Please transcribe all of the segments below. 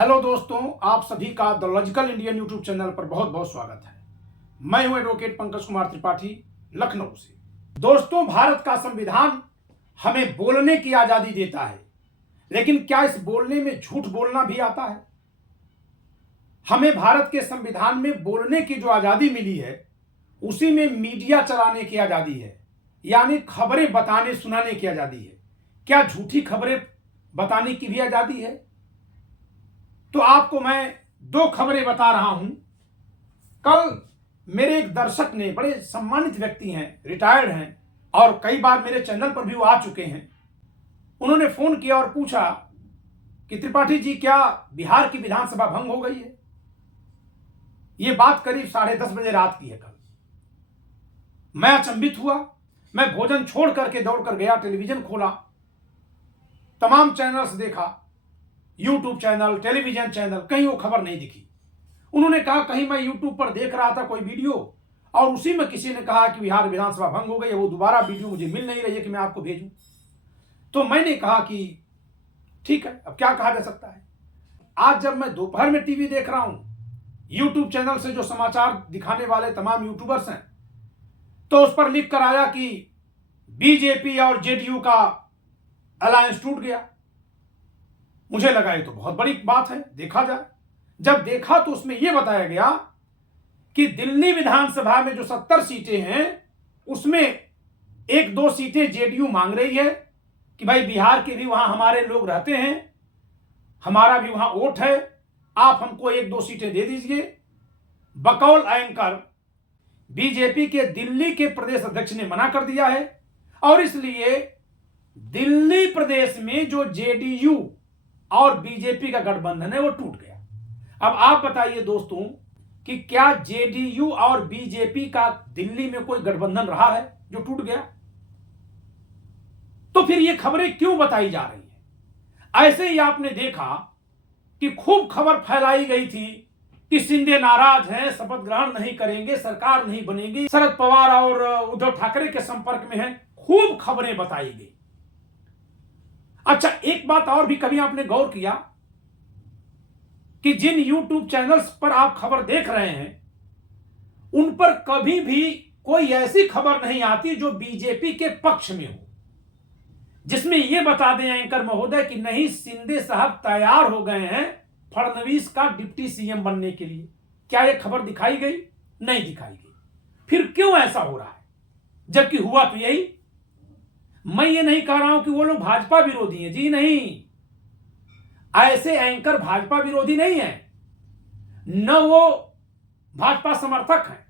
Hello दोस्तों, आप सभी का the logical Indian YouTube channel पर बहुत बहुत स्वागत है। मैं हूं एडवोकेट पंकज कुमार त्रिपाठी, लखनऊ से। दोस्तों, भारत का संविधान हमें बोलने की आजादी देता है, लेकिन क्या इस बोलने में झूठ बोलना भी आता है? हमें भारत के संविधान में बोलने की जो आजादी मिली है, उसी में मीडिया चलाने की आजादी है, यानी खबरें बताने सुनाने की आजादी है। क्या झूठी खबरें बताने की भी आजादी है? तो आपको मैं दो खबरें बता रहा हूं। कल मेरे एक दर्शक ने, बड़े सम्मानित व्यक्ति हैं, रिटायर्ड हैं और कई बार मेरे चैनल पर भी वो आ चुके हैं, उन्होंने फोन किया और पूछा कि त्रिपाठी जी, क्या बिहार की विधानसभा भंग हो गई है? ये बात करीब 10:30 बजे रात की है। कल मैं अचंभित हुआ। मैं भोजन छोड़ करके दौड़ कर गया, टेलीविजन खोला, तमाम चैनल्स देखा, यूट्यूब चैनल, टेलीविजन चैनल, कहीं वो खबर नहीं दिखी। उन्होंने कहा कहीं मैं यूट्यूब पर देख रहा था कोई वीडियो और उसी में किसी ने कहा कि बिहार विधानसभा भंग हो गई है, वो दोबारा वीडियो मुझे मिल नहीं रही है कि मैं आपको भेजूं। तो मैंने कहा कि ठीक है, अब क्या कहा जा सकता है। आज जब मैं दोपहर में टीवी देख रहा हूं, यूट्यूब चैनल से जो समाचार दिखाने वाले तमाम यूट्यूबर्स हैं, तो उस पर लिख कर आया कि बीजेपी और जेडीयू का अलायंस टूट गया। मुझे लगा ये तो बहुत बड़ी बात है, देखा जाए। जब देखा तो उसमें यह बताया गया कि दिल्ली विधानसभा में जो 70 सीटें हैं, उसमें 1-2 सीटें जेडीयू मांग रही है कि भाई बिहार के भी वहां हमारे लोग रहते हैं, हमारा भी वहां वोट है, आप हमको 1-2 सीटें दे दीजिए। बकौल एंकर बीजेपी के दिल्ली के प्रदेश अध्यक्ष ने मना कर दिया है और इसलिए दिल्ली प्रदेश में जो जेडीयू और बीजेपी का गठबंधन है वो टूट गया। अब आप बताइए दोस्तों कि क्या जेडीयू और बीजेपी का दिल्ली में कोई गठबंधन रहा है जो टूट गया? तो फिर ये खबरें क्यों बताई जा रही हैं? ऐसे ही आपने देखा कि खूब खबर फैलाई गई थी कि शिंदे नाराज हैं, शपथ ग्रहण नहीं करेंगे, सरकार नहीं बनेगी, शरद पवार और उद्धव ठाकरे के संपर्क में हैं, खूब खबरें बताई गई। अच्छा, एक बात और भी कभी आपने गौर किया कि जिन यूट्यूब चैनल्स पर आप खबर देख रहे हैं, उन पर कभी भी कोई ऐसी खबर नहीं आती जो बीजेपी के पक्ष में हो, जिसमें यह बता दें एंकर महोदय कि नहीं, शिंदे साहब तैयार हो गए हैं फडणवीस का डिप्टी सीएम बनने के लिए। क्या यह खबर दिखाई गई? नहीं दिखाई गई। फिर क्यों ऐसा हो रहा है, जबकि हुआ तो यही। मैं ये नहीं कह रहा हूं कि वो लोग भाजपा विरोधी हैं, जी नहीं, ऐसे एंकर भाजपा विरोधी नहीं है, न वो भाजपा समर्थक हैं।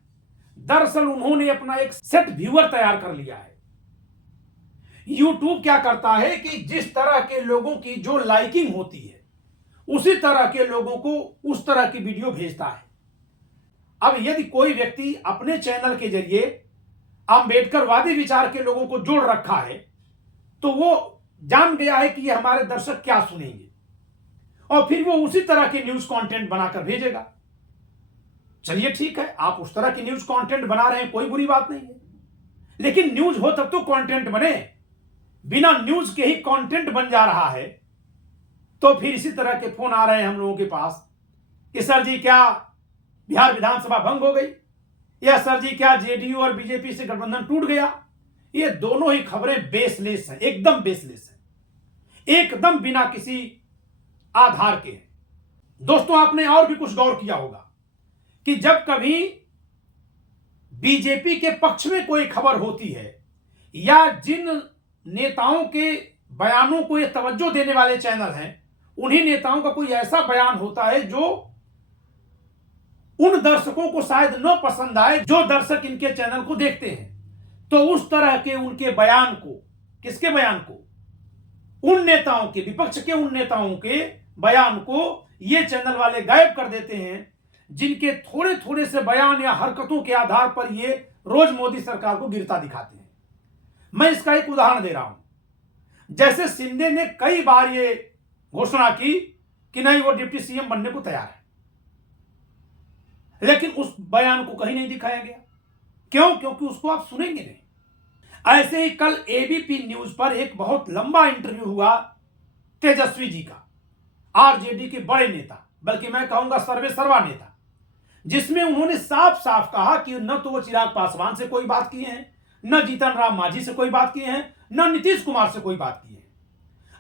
दरअसल उन्होंने अपना एक सेट व्यूअर तैयार कर लिया है। यूट्यूब क्या करता है कि जिस तरह के लोगों की जो लाइकिंग होती है, उसी तरह के लोगों को उस तरह की वीडियो भेजता है। अब यदि कोई व्यक्ति अपने चैनल के जरिए अंबेडकरवादी विचार के लोगों को जोड़ रखा है, तो वो जान गया है कि ये हमारे दर्शक क्या सुनेंगे और फिर वो उसी तरह के न्यूज कंटेंट बनाकर भेजेगा। चलिए ठीक है, आप उस तरह की न्यूज कंटेंट बना रहे हैं, कोई बुरी बात नहीं है, लेकिन न्यूज हो तब तो कंटेंट बने। बिना न्यूज के ही कंटेंट बन जा रहा है, तो फिर इसी तरह के फोन आ रहे हैं हम लोगों के पास कि सर जी, क्या बिहार विधानसभा भंग हो गई, या सर जी, क्या जेडीयू और बीजेपी से गठबंधन टूट गया। ये दोनों ही खबरें बेसलेस हैं, एकदम बेसलेस हैं, एकदम बिना किसी आधार के हैं। दोस्तों, आपने और भी कुछ गौर किया होगा कि जब कभी बीजेपी के पक्ष में कोई खबर होती है या जिन नेताओं के बयानों को ये तवज्जो देने वाले चैनल हैं, उन्हीं नेताओं का कोई ऐसा बयान होता है जो उन दर्शकों को शायद न पसंद आए जो दर्शक इनके चैनल को देखते हैं, तो उस तरह के उनके बयान को, किसके बयान को? उन नेताओं के, विपक्ष के उन नेताओं के बयान को ये चैनल वाले गायब कर देते हैं, जिनके थोड़े थोड़े से बयान या हरकतों के आधार पर ये रोज मोदी सरकार को गिरता दिखाते हैं। मैं इसका एक उदाहरण दे रहा हूं। जैसे शिंदे ने कई बार ये घोषणा की कि नहीं, वो डिप्टी सीएम बनने को तैयार है, लेकिन उस बयान को कहीं नहीं दिखाया गया। क्यों? क्योंकि उसको आप सुनेंगे नहीं। ऐसे ही कल एबीपी न्यूज पर एक बहुत लंबा इंटरव्यू हुआ तेजस्वी जी का। आरजेडी के बड़े नेता, बल्कि मैं कहूंगा सर्वे सर्वा नेता, जिसमें उन्होंने साफ साफ कहा कि न तो वो चिराग पासवान से कोई बात किए हैं, न जीतन राम मांझी से कोई बात किए हैं, न नीतीश कुमार से कोई बात की है।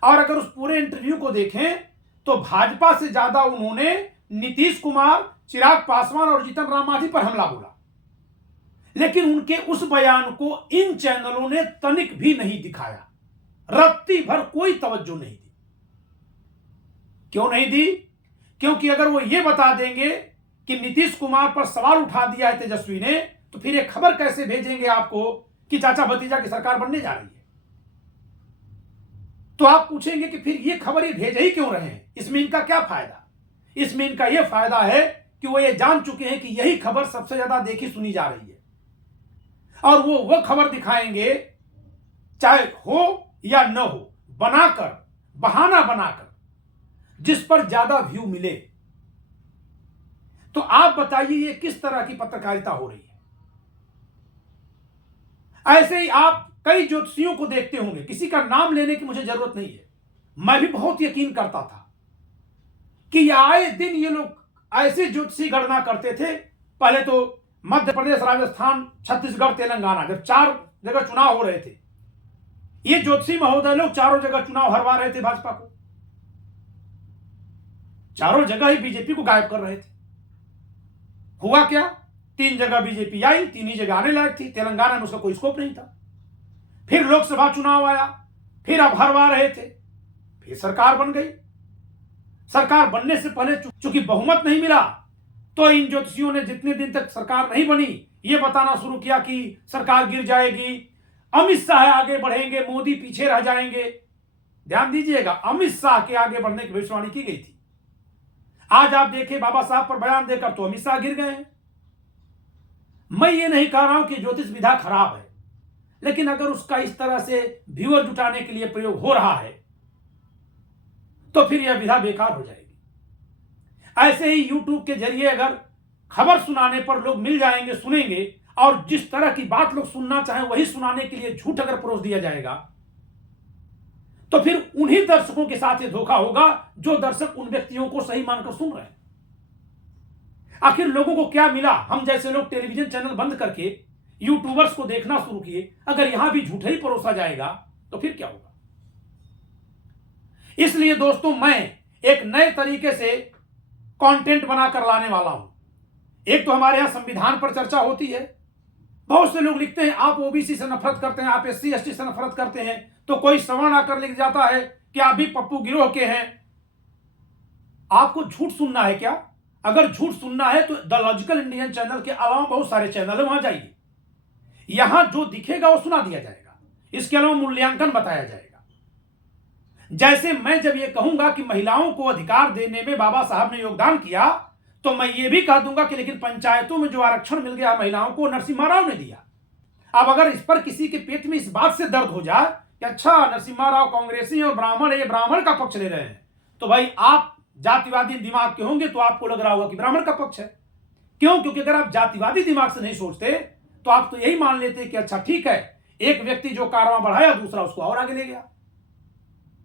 और अगर उस पूरे इंटरव्यू को देखें तो भाजपा से ज्यादा उन्होंने नीतीश कुमार, चिराग पासवान और जीतन राम मांझी पर हमला बोला। लेकिन उनके उस बयान को इन चैनलों ने तनिक भी नहीं दिखाया, रत्ती भर कोई तवज्जो नहीं दी। क्यों नहीं दी? क्योंकि अगर वो ये बता देंगे कि नीतीश कुमार पर सवाल उठा दिया है तेजस्वी ने, तो फिर ये खबर कैसे भेजेंगे आपको कि चाचा भतीजा की सरकार बनने जा रही है। तो आप पूछेंगे कि फिर ये खबर ये भेज ही क्यों रहे हैं, इसमें इनका क्या फायदा? इसमें इनका यह फायदा है कि वो ये जान चुके हैं कि यही खबर सबसे ज्यादा देखी सुनी जा रही है, और वो खबर दिखाएंगे चाहे हो या न हो, बनाकर, बहाना बनाकर, जिस पर ज्यादा व्यू मिले। तो आप बताइए ये किस तरह की पत्रकारिता हो रही है? ऐसे ही आप कई ज्योतिषियों को देखते होंगे, किसी का नाम लेने की मुझे जरूरत नहीं है, मैं भी बहुत यकीन करता था कि आए दिन ये लोग ऐसे ज्योतिषी गणना करते थे। पहले तो मध्य प्रदेश, राजस्थान, छत्तीसगढ़, तेलंगाना, जब 4 जगह चुनाव हो रहे थे, ये ज्योतिषी महोदय लोग चारों जगह चुनाव हरवा रहे थे भाजपा को, चारों जगह ही बीजेपी को गायब कर रहे थे। हुआ क्या? 3 जगह बीजेपी आई, 3 ही जगह आने लायक थी। तेलंगाना में उसका कोई स्कोप नहीं था। फिर लोकसभा चुनाव आया, फिर अब हरवा रहे थे, फिर सरकार बन गई। सरकार बनने से पहले चूंकि बहुमत नहीं मिला, तो इन ज्योतिषियों ने जितने दिन तक सरकार नहीं बनी, ये बताना शुरू किया कि सरकार गिर जाएगी, अमित शाह आगे बढ़ेंगे, मोदी पीछे रह जाएंगे। ध्यान दीजिएगा, अमित शाह के आगे बढ़ने की भविष्यवाणी की गई थी। आज आप देखें, बाबा साहब पर बयान देकर तो अमित शाह गिर गए हैं। मैं ये नहीं कह रहा हूं कि ज्योतिष विधा खराब है, लेकिन अगर उसका इस तरह से व्यूअर जुटाने के लिए प्रयोग हो रहा है, तो फिर यह विधा बेकार हो जाएगी। ऐसे ही यूट्यूब के जरिए अगर खबर सुनाने पर लोग मिल जाएंगे, सुनेंगे, और जिस तरह की बात लोग सुनना चाहें वही सुनाने के लिए झूठ अगर परोस दिया जाएगा, तो फिर उन्हीं दर्शकों के साथ ये धोखा होगा जो दर्शक उन व्यक्तियों को सही मानकर सुन रहे हैं। आखिर लोगों को क्या मिला? हम जैसे लोग टेलीविजन चैनल बंद करके यूट्यूबर्स को देखना शुरू किए। अगर यहां भी झूठ ही परोसा जाएगा तो फिर क्या होगा? इसलिए दोस्तों, मैं एक नए तरीके से कंटेंट बनाकर लाने वाला हूं। एक तो हमारे यहां संविधान पर चर्चा होती है। बहुत से लोग लिखते हैं आप ओबीसी से नफरत करते हैं, आप एससी एसटी से नफरत करते हैं, तो कोई सवर्ण आकर लिख जाता है कि आप भी पप्पू गिरोह के हैं। आपको झूठ सुनना है क्या? अगर झूठ सुनना है तो द लॉजिकल इंडियन चैनल के अलावा बहुत सारे चैनल है, वहां जाइए। यहां जो दिखेगा वो सुना दिया जाएगा, इसके अलावा मूल्यांकन बताया जाएगा। जैसे मैं जब ये कहूंगा कि महिलाओं को अधिकार देने में बाबा साहब ने योगदान किया, तो मैं ये भी कह दूंगा कि लेकिन पंचायतों में जो आरक्षण मिल गया महिलाओं को, नरसिम्हा राव ने दिया। अब अगर इस पर किसी के पेट में इस बात से दर्द हो जाए कि अच्छा नरसिम्हा राव कांग्रेसी और ब्राह्मण है, ये ब्राह्मण का पक्ष ले रहे हैं, तो भाई आप जातिवादी दिमाग के होंगे तो आपको लग रहा होगा कि ब्राह्मण का पक्ष है। क्यों? क्योंकि अगर आप जातिवादी दिमाग से नहीं सोचते तो आप तो यही मान लेते कि अच्छा ठीक है, एक व्यक्ति जो कारवां बढ़ाया दूसरा उसको और आगे ले गया।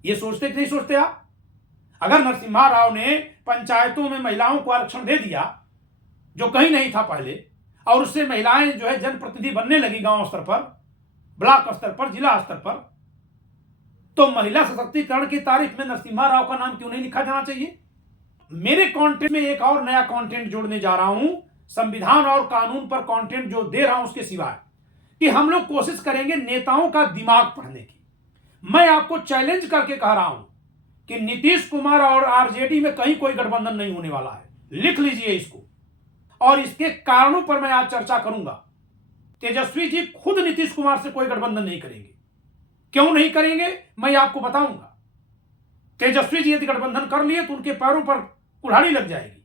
ये सोचते कि नहीं सोचते आप? अगर नरसिम्हा राव ने पंचायतों में महिलाओं को आरक्षण दे दिया जो कहीं नहीं था पहले, और उससे महिलाएं जो है जनप्रतिनिधि बनने लगी गांव स्तर पर, ब्लॉक स्तर पर, जिला स्तर पर, तो महिला सशक्तिकरण की तारीफ में नरसिम्हा राव का नाम क्यों नहीं लिखा जाना चाहिए? मेरे कंटेंट में एक और नया कंटेंट जोड़ने जा रहा हूं, संविधान और कानून पर कंटेंट जो दे रहा हूं उसके सिवाय, कि हम लोग कोशिश करेंगे नेताओं का दिमाग पढ़ने की। मैं आपको चैलेंज करके कह रहा हूं कि नीतीश कुमार और आरजेडी में कहीं कोई गठबंधन नहीं होने वाला है। लिख लीजिए इसको, और इसके कारणों पर मैं आज चर्चा करूंगा। तेजस्वी जी खुद नीतीश कुमार से कोई गठबंधन नहीं करेंगे। क्यों नहीं करेंगे मैं आपको बताऊंगा। तेजस्वी जी यदि गठबंधन कर लिए तो उनके पैरों पर कुल्हाड़ी लग जाएगी,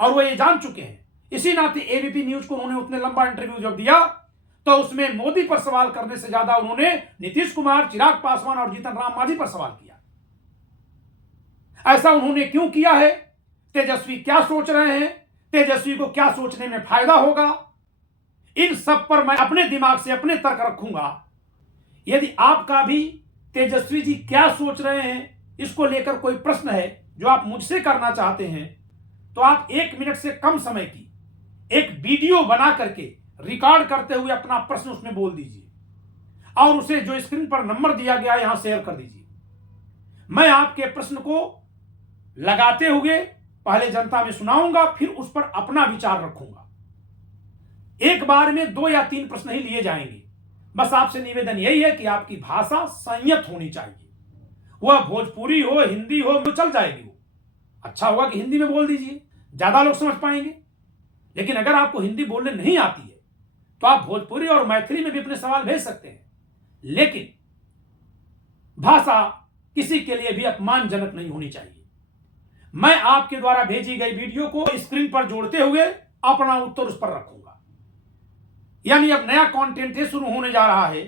और वो ये जान चुके हैं। इसी नाते एबीपी न्यूज को उन्होंने उतने लंबा इंटरव्यू जब दिया तो उसमें मोदी पर सवाल करने से ज्यादा उन्होंने नीतीश कुमार, चिराग पासवान और जीतन राम मांझी पर सवाल किया। ऐसा उन्होंने क्यों किया है? तेजस्वी क्या सोच रहे हैं? तेजस्वी को क्या सोचने में फायदा होगा? इन सब पर मैं अपने दिमाग से अपने तर्क रखूंगा। यदि आपका भी तेजस्वी जी क्या सोच रहे हैं इसको लेकर कोई प्रश्न है जो आप मुझसे करना चाहते हैं, तो आप 1 मिनट से कम समय की एक वीडियो बना करके रिकॉर्ड करते हुए अपना प्रश्न उसमें बोल दीजिए और उसे जो स्क्रीन पर नंबर दिया गया है यहां शेयर कर दीजिए। मैं आपके प्रश्न को लगाते हुए पहले जनता में सुनाऊंगा, फिर उस पर अपना विचार रखूंगा। एक बार में 2 या 3 प्रश्न ही लिए जाएंगे। बस आपसे निवेदन यही है कि आपकी भाषा संयत होनी चाहिए। वह भोजपुरी हो, हिंदी हो, वो चल जाएगी। वो अच्छा होगा कि हिंदी में बोल दीजिए, ज्यादा लोग समझ पाएंगे। लेकिन अगर आपको हिंदी बोलने नहीं आती है तो आप भोजपुरी और मैथिली में भी अपने सवाल भेज सकते हैं, लेकिन भाषा किसी के लिए भी अपमानजनक नहीं होनी चाहिए। मैं आपके द्वारा भेजी गई वीडियो को स्क्रीन पर जोड़ते हुए अपना उत्तर उस पर रखूंगा। यानी अब नया कंटेंट ये शुरू होने जा रहा है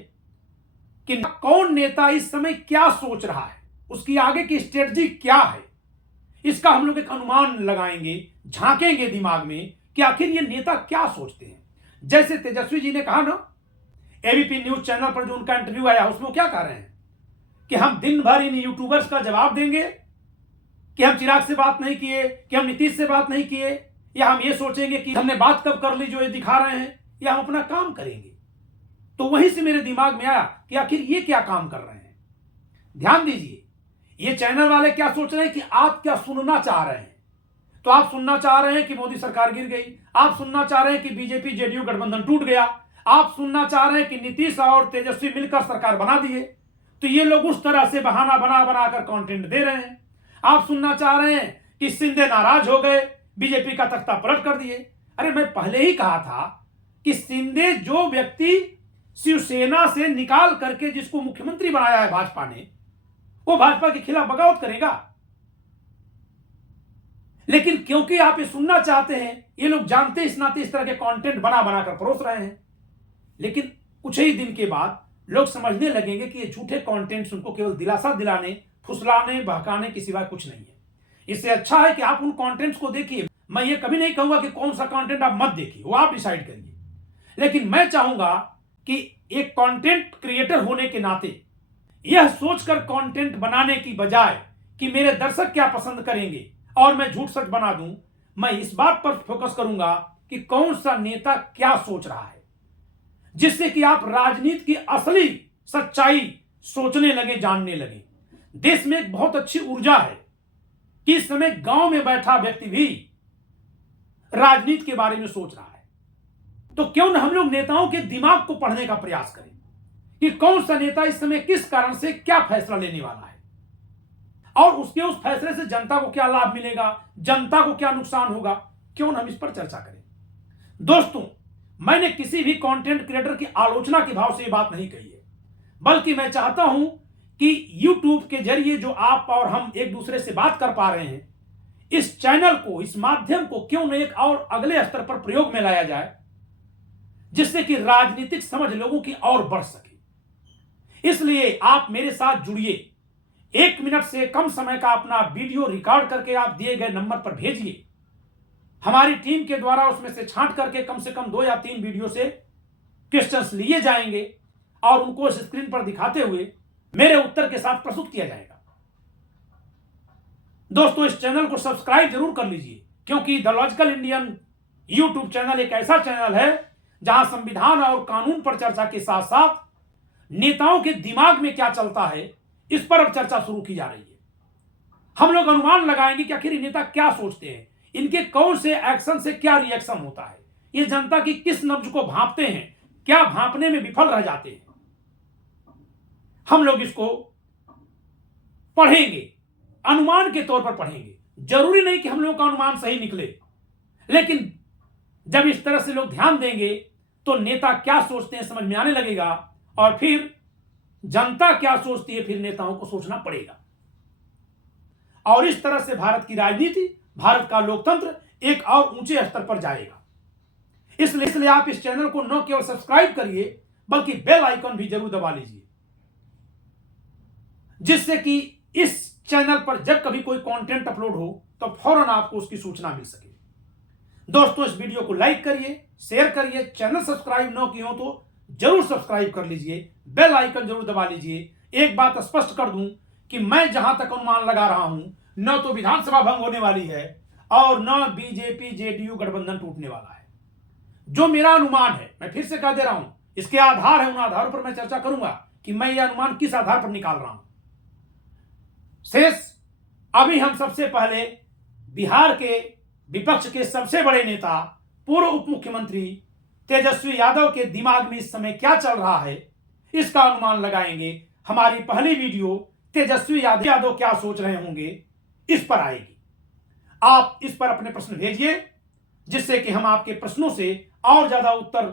कि कौन नेता इस समय क्या सोच रहा है, उसकी आगे की स्ट्रेटजी क्या है, इसका हम लोग एक अनुमान लगाएंगे, झांकेंगे दिमाग में कि आखिर ये नेता क्या सोचते हैं। जैसे तेजस्वी जी ने कहा ना, एबीपी न्यूज चैनल पर जो उनका इंटरव्यू आया उसमें क्या कह रहे हैं कि हम दिन भर इन यूट्यूबर्स का जवाब देंगे कि हम चिराग से बात नहीं किए, कि हम नीतीश से बात नहीं किए, या हम ये सोचेंगे कि हमने बात कब कर ली जो ये दिखा रहे हैं, या हम अपना काम करेंगे। तो वहीं से मेरे दिमाग में आया कि आखिर ये क्या काम कर रहे हैं। ध्यान दीजिए, ये चैनल वाले क्या सोच रहे हैं कि आप क्या सुनना चाह रहे हैं। तो आप सुनना चाह रहे हैं कि मोदी सरकार गिर गई, आप सुनना चाह रहे हैं कि बीजेपी जेडीयू गठबंधन टूट गया, आप सुनना चाह रहे हैं कि नीतीश और तेजस्वी मिलकर सरकार बना दिए। तो ये लोग उस तरह से बहाना बना बना कर कंटेंट दे रहे हैं। आप सुनना चाह रहे हैं कि शिंदे नाराज हो गए, बीजेपी का तख्ता पलट कर दिए। अरे मैं पहले ही कहा था कि शिंदे जो व्यक्ति शिवसेना से निकाल करके जिसको मुख्यमंत्री बनाया है भाजपा ने, वो भाजपा के खिलाफ बगावत करेगा। लेकिन क्योंकि आप ये सुनना चाहते हैं, ये लोग जानते इस नाते इस तरह के कंटेंट बना बनाकर परोस रहे हैं। लेकिन कुछ ही दिन के बाद लोग समझने लगेंगे कि ये झूठे कंटेंट्स उनको केवल दिलासा दिलाने, फुसलाने, बहकाने के सिवा कुछ नहीं है। इससे अच्छा है कि आप उन कंटेंट्स को देखिए। मैं ये कभी नहीं कहूंगा कि कौन सा कंटेंट आप मत देखिए, वो आप डिसाइड करिए। लेकिन मैं चाहूंगा कि एक कंटेंट क्रिएटर होने के नाते यह सोचकर कंटेंट बनाने की बजाय कि मेरे दर्शक क्या पसंद करेंगे और मैं झूठ सच बना दूं, मैं इस बात पर फोकस करूंगा कि कौन सा नेता क्या सोच रहा है, जिससे कि आप राजनीति की असली सच्चाई सोचने लगे, जानने लगे। देश में एक बहुत अच्छी ऊर्जा है कि इस समय गांव में बैठा व्यक्ति भी राजनीति के बारे में सोच रहा है। तो क्यों न हम लोग नेताओं के दिमाग को पढ़ने का प्रयास करें कि कौन सा नेता इस समय किस कारण से क्या फैसला लेने वाला है और उसके उस फैसले से जनता को क्या लाभ मिलेगा, जनता को क्या नुकसान होगा। क्यों न हम इस पर चर्चा करें। दोस्तों, मैंने किसी भी कंटेंट क्रिएटर की आलोचना के भाव से ये बात नहीं कही है, बल्कि मैं चाहता हूं कि YouTube के जरिए जो आप और हम एक दूसरे से बात कर पा रहे हैं, इस चैनल को, इस माध्यम को क्यों न एक और अगले स्तर पर प्रयोग में लाया जाए, जिससे कि राजनीतिक समझ लोगों की और बढ़ सके। इसलिए आप मेरे साथ जुड़िए। 1 मिनट से कम समय का अपना वीडियो रिकॉर्ड करके आप दिए गए नंबर पर भेजिए। हमारी टीम के द्वारा उसमें से छांट करके कम से कम 2 या 3 वीडियो से क्वेश्चंस लिए जाएंगे और उनको स्क्रीन पर दिखाते हुए मेरे उत्तर के साथ प्रस्तुत किया जाएगा। दोस्तों, इस चैनल को सब्सक्राइब जरूर कर लीजिए, क्योंकि the logical Indian YouTube channel एक ऐसा चैनल है जहां संविधान और कानून पर चर्चा के साथ साथ नेताओं के दिमाग में क्या चलता है, इस पर अब चर्चा शुरू की जा रही है। हम लोग अनुमान लगाएंगे कि आखिर ये नेता क्या सोचते हैं, इनके कौन से एक्शन से क्या रिएक्शन होता है, ये जनता की किस नब्ज को भांपते हैं, क्या भांपने में विफल रह जाते हैं। हम लोग इसको पढ़ेंगे, अनुमान के तौर पर पढ़ेंगे। जरूरी नहीं कि हम लोगों का अनुमान सही निकले, लेकिन जब इस तरह से लोग ध्यान देंगे तो नेता क्या सोचते हैं समझ में आने लगेगा, और फिर जनता क्या सोचती है, फिर नेताओं को सोचना पड़ेगा। और इस तरह से भारत की राजनीति, भारत का लोकतंत्र एक और ऊंचे स्तर पर जाएगा। इसलिए आप इस चैनल को न केवल सब्सक्राइब करिए, बल्कि बेल आइकन भी जरूर दबा लीजिए, जिससे कि इस चैनल पर जब कभी कोई कंटेंट अपलोड हो तो फौरन आपको उसकी सूचना मिल सके। दोस्तों, इस वीडियो को लाइक करिए, शेयर करिए, चैनल सब्सक्राइब न किए हो तो जरूर सब्सक्राइब कर लीजिए, बेल आइकन जरूर दबा लीजिए। एक बात स्पष्ट कर दूं कि मैं जहां तक अनुमान लगा रहा हूं, न तो विधानसभा भंग होने वाली है और न बीजेपी जेडीयू गठबंधन टूटने वाला है। जो मेरा अनुमान है, मैं फिर से कह दे रहा हूं, इसके आधार है, उन आधारों पर मैं चर्चा करूंगा कि मैं यह अनुमान किस आधार पर निकाल रहा हूं। शेष अभी हम सबसे पहले बिहार के विपक्ष के सबसे बड़े नेता पूर्व उप मुख्यमंत्री तेजस्वी यादव के दिमाग में इस समय क्या चल रहा है, इसका अनुमान लगाएंगे। हमारी पहली वीडियो तेजस्वी यादव क्या सोच रहे होंगे इस पर आएगी। आप इस पर अपने प्रश्न भेजिए, जिससे कि हम आपके प्रश्नों से और ज्यादा उत्तर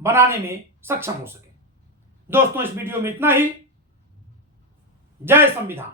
बनाने में सक्षम हो सके। दोस्तों, इस वीडियो में इतना ही। जय संविधान।